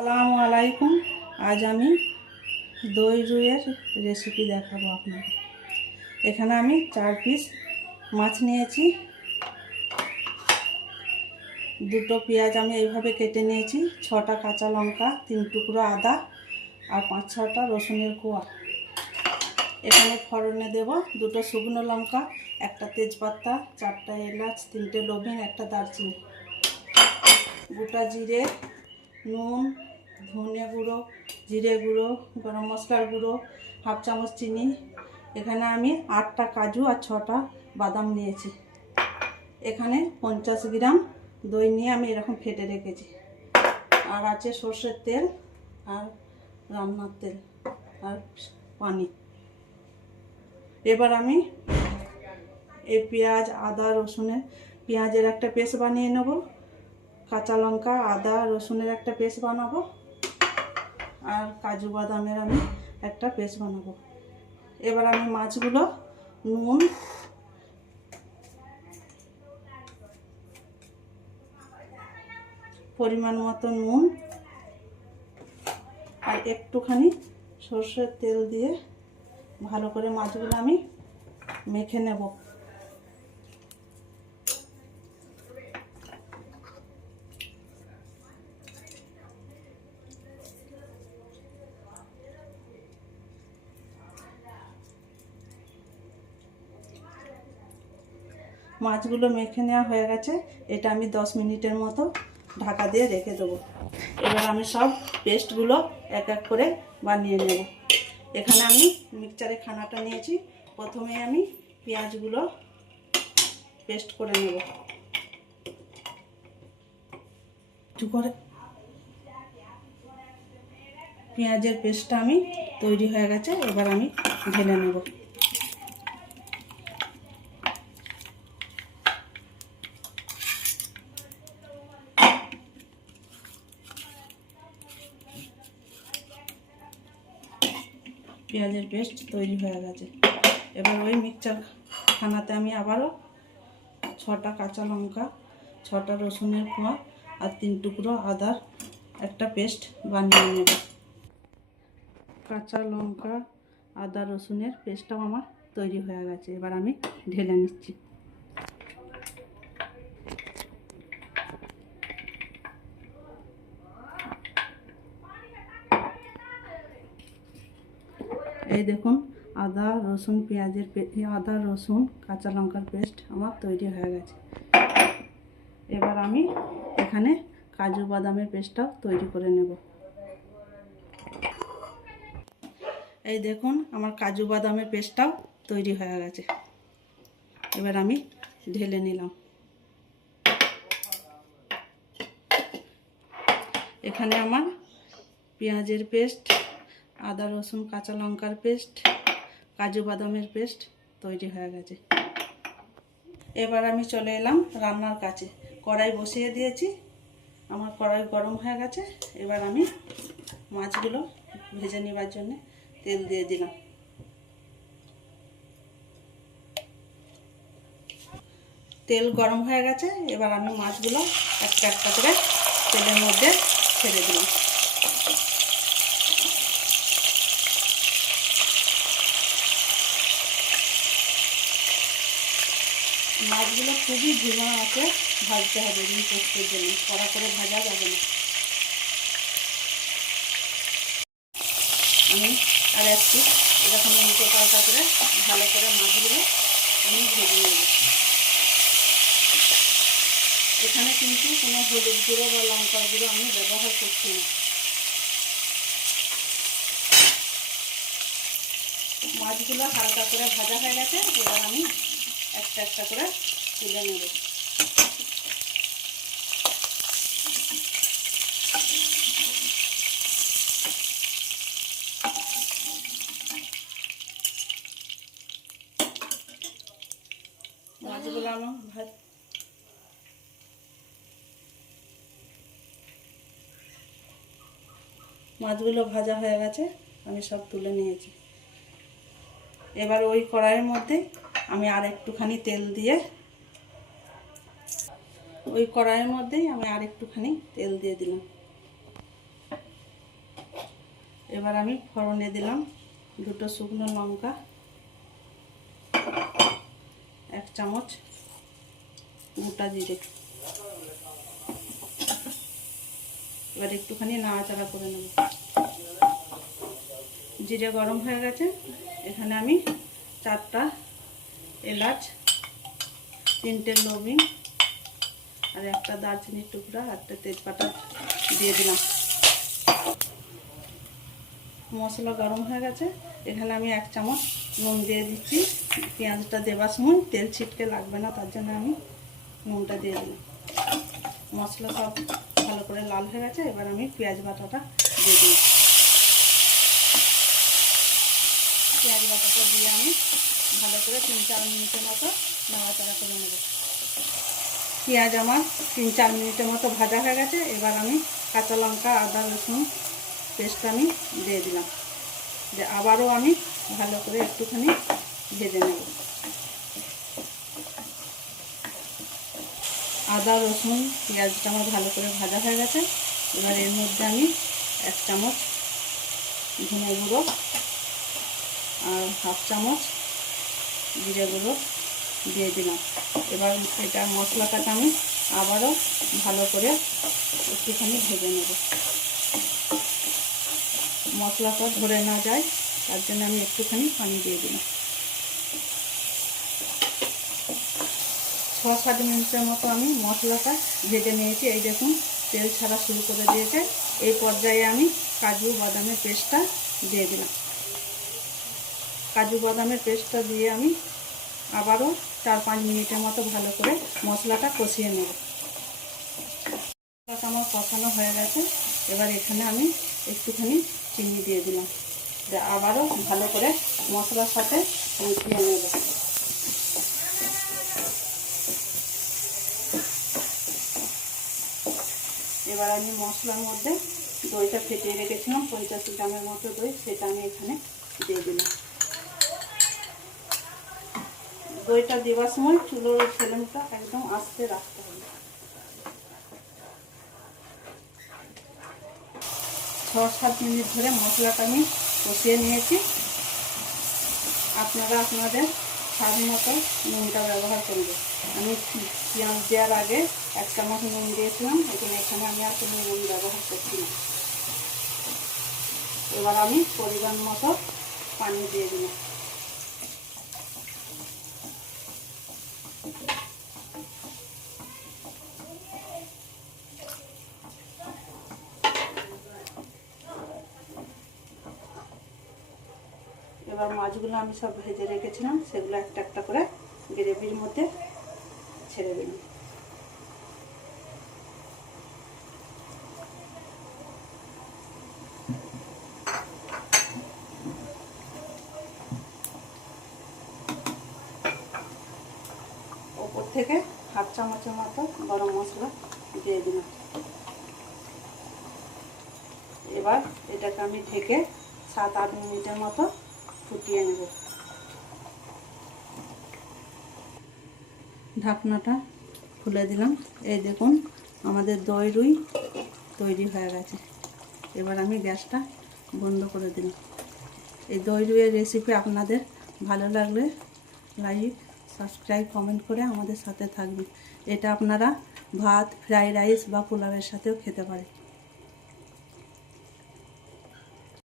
আসসালামু আলাইকুম। আজ আমি দই রুইয়ের রেসিপি দেখাবো আপনাকে। এখানে আমি 4 পিস মাছ নিয়েছি, দুটো পেঁয়াজ আমি এইভাবে কেটে নিয়েছি, 6টা কাঁচা লঙ্কা, 3 টুকরো আদা আর 5-6টা রসুনের কোয়া। এখানে ফোড়নে দেব 2টো শুকনো লঙ্কা, 1টা তেজপাতা, 4টা এলাচ, 3টে লবঙ্গ, 1টা দারচিনি, গোটা জিরে, নুন, ধনে গুঁড়ো, জিরে গুঁড়ো, গরম মশলার গুঁড়ো, হাফ চামচ চিনি। এখানে আমি 8টা কাজু আর 6টা বাদাম নিয়েছি। এখানে 50 গ্রাম দই নিয়ে আমি এরকম ফেটে রেখেছি। আর আছে সর্ষের তেল আর রান্নার তেল আর পানি। এবার আমি এই পেঁয়াজ, আদা, রসুনের, পেঁয়াজের একটা পেস্ট বানিয়ে নেব, কাঁচা লঙ্কা, আদা, রসুনের একটা পেস্ট বানাবো, আর কাজু বাদামের আমি একটা পেস্ট বানাবো। এবার আমি মাছগুলো নুন, পরিমাণ মতো নুন আর একটুখানি সর্ষের তেল দিয়ে ভালো করে মাছগুলো আমি মেখে নেব। মাছগুলো মেখে নেওয়া হয়ে গেছে। এটা আমি 10 মিনিটের মতো ঢাকা দিয়ে রেখে দেবো। এবার আমি সব পেস্টগুলো এক এক করে বানিয়ে নেব। এখানে আমি মিক্সচারে খানাটা নিয়েছি। প্রথমে আমি পেঁয়াজগুলো পেস্ট করে নেব। পেঁয়াজের পেস্টটা আমি তৈরি হয়ে গেছে। এবার আমি ঢেলে নেব। পেঁয়াজের পেস্ট তৈরি হয়ে গেছে। এবার ওই মিক্সচার খানাতে আমি আবারও 6টা কাঁচা লঙ্কা, 6টা রসুনের কোয়া আর 3 টুকরো আদার একটা পেস্ট বানিয়ে নেব। কাঁচা লঙ্কা, আদা, রসুনের পেস্টটাও আমার তৈরি হয়ে গেছে। এবার আমি ঢেলে নিচ্ছি। এই দেখুন, আদা রসুন আদা রসুন কাঁচা লঙ্কার পেস্ট আমার তৈরি হয়ে গেছে। এবার আমি এখানে কাজু বাদামের পেস্টটাও তৈরি করে নেব। এই দেখুন, আমার কাজু বাদামের পেস্টটাও তৈরি হয়ে গেছে। এবার আমি ঢেলে নিলাম। এখানে আমার পেঁয়াজের পেস্ট, আদা রসুন কাঁচা লঙ্কার পেস্ট, কাজু বাদামের পেস্ট তৈরি হয়ে গেছে। এবার আমি চলে এলাম রান্নার কাছে। কড়াই বসিয়ে দিয়েছি, আমার কড়াই গরম হয়ে গেছে। এবার আমি মাছগুলো ভেজে নেবার জন্য তেল দিয়ে দিলাম। তেল গরম হয়ে গেছে। এবার আমি মাছগুলো একটা একটা করে তেলের মধ্যে ছেড়ে দিলাম। মাছগুলো খুবই ঝিমা আছে ভাজতে হবে, ডিম পোস্তের জন্য কড়া করে ভাজা যাবে না। আমি আর একটু এরকম উল্টো পাল্টা করে ভালো করে মাছগুলো আমি ভেজে নেব। এখানে কিন্তু কোনো হলুদ গুঁড়ো বা লঙ্কার গুঁড়ো আমি ব্যবহার করছি না। মাছগুলো হালকা করে ভাজা হয়ে গেছে। এবার আমি একটা একটা করে তুলে নেব। মাছগুলো আমার মাছগুলো ভাজা হয়ে গেছে, আমি সব তুলে নিয়েছি। এবার ওই কড়াইয়ের মধ্যে আমি আর একটুখানি তেল দিয়ে ওই কড়াইয়ের মধ্যেই আমি আর একটুখানি তেল দিয়ে দিলাম। এবার আমি ফোড়নে দিলাম দুটো শুকনো লঙ্কা, 1 চামচ গোটা জিরে। এবার একটুখানি নাড়াচাড়া করে নেব। জিরে গরম হয়ে গেছে, এখানে আমি 4টা এলাচ, 3টে লবঙ্গ আর 1টা দারচিনির টুকরা আর 1টা তেজপাতা দিয়ে দিলাম। মশলা গরম হয়ে গেছে, এখানে আমি 1 চামচ নুন দিয়ে দিচ্ছি। পেঁয়াজটা দেবার সময় তেল ছিটকে লাগবে না, তার জন্য আমি নুনটা দিয়ে দিলাম। মশলা সব ভালো করে লাল হয়ে গেছে, এবার আমি পেঁয়াজ বাটাটা দিয়ে দিই। পেঁয়াজ বাটাটা দিয়ে আমি ভালো করে 3-4 মিনিটের মতো নাড়াচাড়া করে নেব। পেঁয়াজ আমার 3-4 মিনিটের মতো ভাজা হয়ে গেছে, এবার আমি কাঁচা লঙ্কা, আদা, রসুন পেস্ট আমি দিয়ে দিলাম। যে আবারও আমি ভালো করে একটুখানি ভেজে নেব। আদা, রসুন, পেঁয়াজটা আমার ভালো করে ভাজা হয়ে গেছে, এবার এর মধ্যে আমি 1 চামচ ধনে গুঁড়ো আর 1/2 চামচ জিরে গুঁড়ো দিয়ে দিলাম। এবার এটা মশলাটাকে আমি আবারও ভালো করে একটুখানি ভেজে নেব। মশলাটা ধরে না যায় তার জন্য আমি একটুখানি পানি দিয়ে দিলাম। 6-7 মিনিটের মতো আমি মশলাটা ভেজে নিয়েছি। এই দেখুন তেল ছাড়া শুরু করে দিয়েছে। এই পর্যায়ে আমি কাজু বাদামের পেস্টটা দিয়ে দিলাম। কাজু বাদামের পেস্টটা দিয়ে আমি আবারও 4-5 মিনিটের মতো ভালো করে মশলাটা কষিয়ে নেব। মশলাটা আমার কষানো হয়ে গেছে, এবার এখানে আমি একটুখানি চিনি দিয়ে দিলাম। আবারও ভালো করে মশলার সাথে মিশিয়ে নেব। এবার আমি মশলার মধ্যে দইটা ফেটিয়ে রেখেছিলাম 85 গ্রামের মতো দই, সেটা আমি এখানে দিয়ে দিলাম। দইটা দেওয়ার সময় চুলোর ফ্লেমটা একদম আস্তে রাখতে হবে। 6-7 মিনিট ধরে মশলাটা আমি কষিয়ে নিয়েছি। আপনারা আপনাদের স্বাদ মতো নুনটা ব্যবহার করবেন। আমি পেঁয়াজ দেওয়ার আগে 1 চামচ নুন দিয়েছিলাম, এখানে আমি আর কোনো নুন ব্যবহার করছি না। এবার আমি পরিমাণ মতো পানি দিয়ে দিলাম। এবার মাছগুলো আমি সব ভেজে রেখেছিলাম, সেগুলো একটা একটা করে গ্রেভির মধ্যে ছেড়ে দিলাম। ওপর থেকে 1/2 চামচের মতো গরম মশলা দিয়ে দিলাম। এবার এটাকে আমি ঢেকে 7-8 মিনিটের মতো ফুটিয়ে নেব। ঢাকনাটা খুলে দিলাম। এই দেখুন আমাদের দই রুই তৈরি হয়ে গেছে। এবার আমি গ্যাসটা বন্ধ করে দিলাম। এই দই রুইয়ের রেসিপি আপনাদের ভালো লাগলে লাইক, সাবস্ক্রাইব, কমেন্ট করে আমাদের সাথে থাকবেন। এটা আপনারা ভাত, ফ্রাইড রাইস বা পোলাওয়ের সাথেও খেতে পারেন।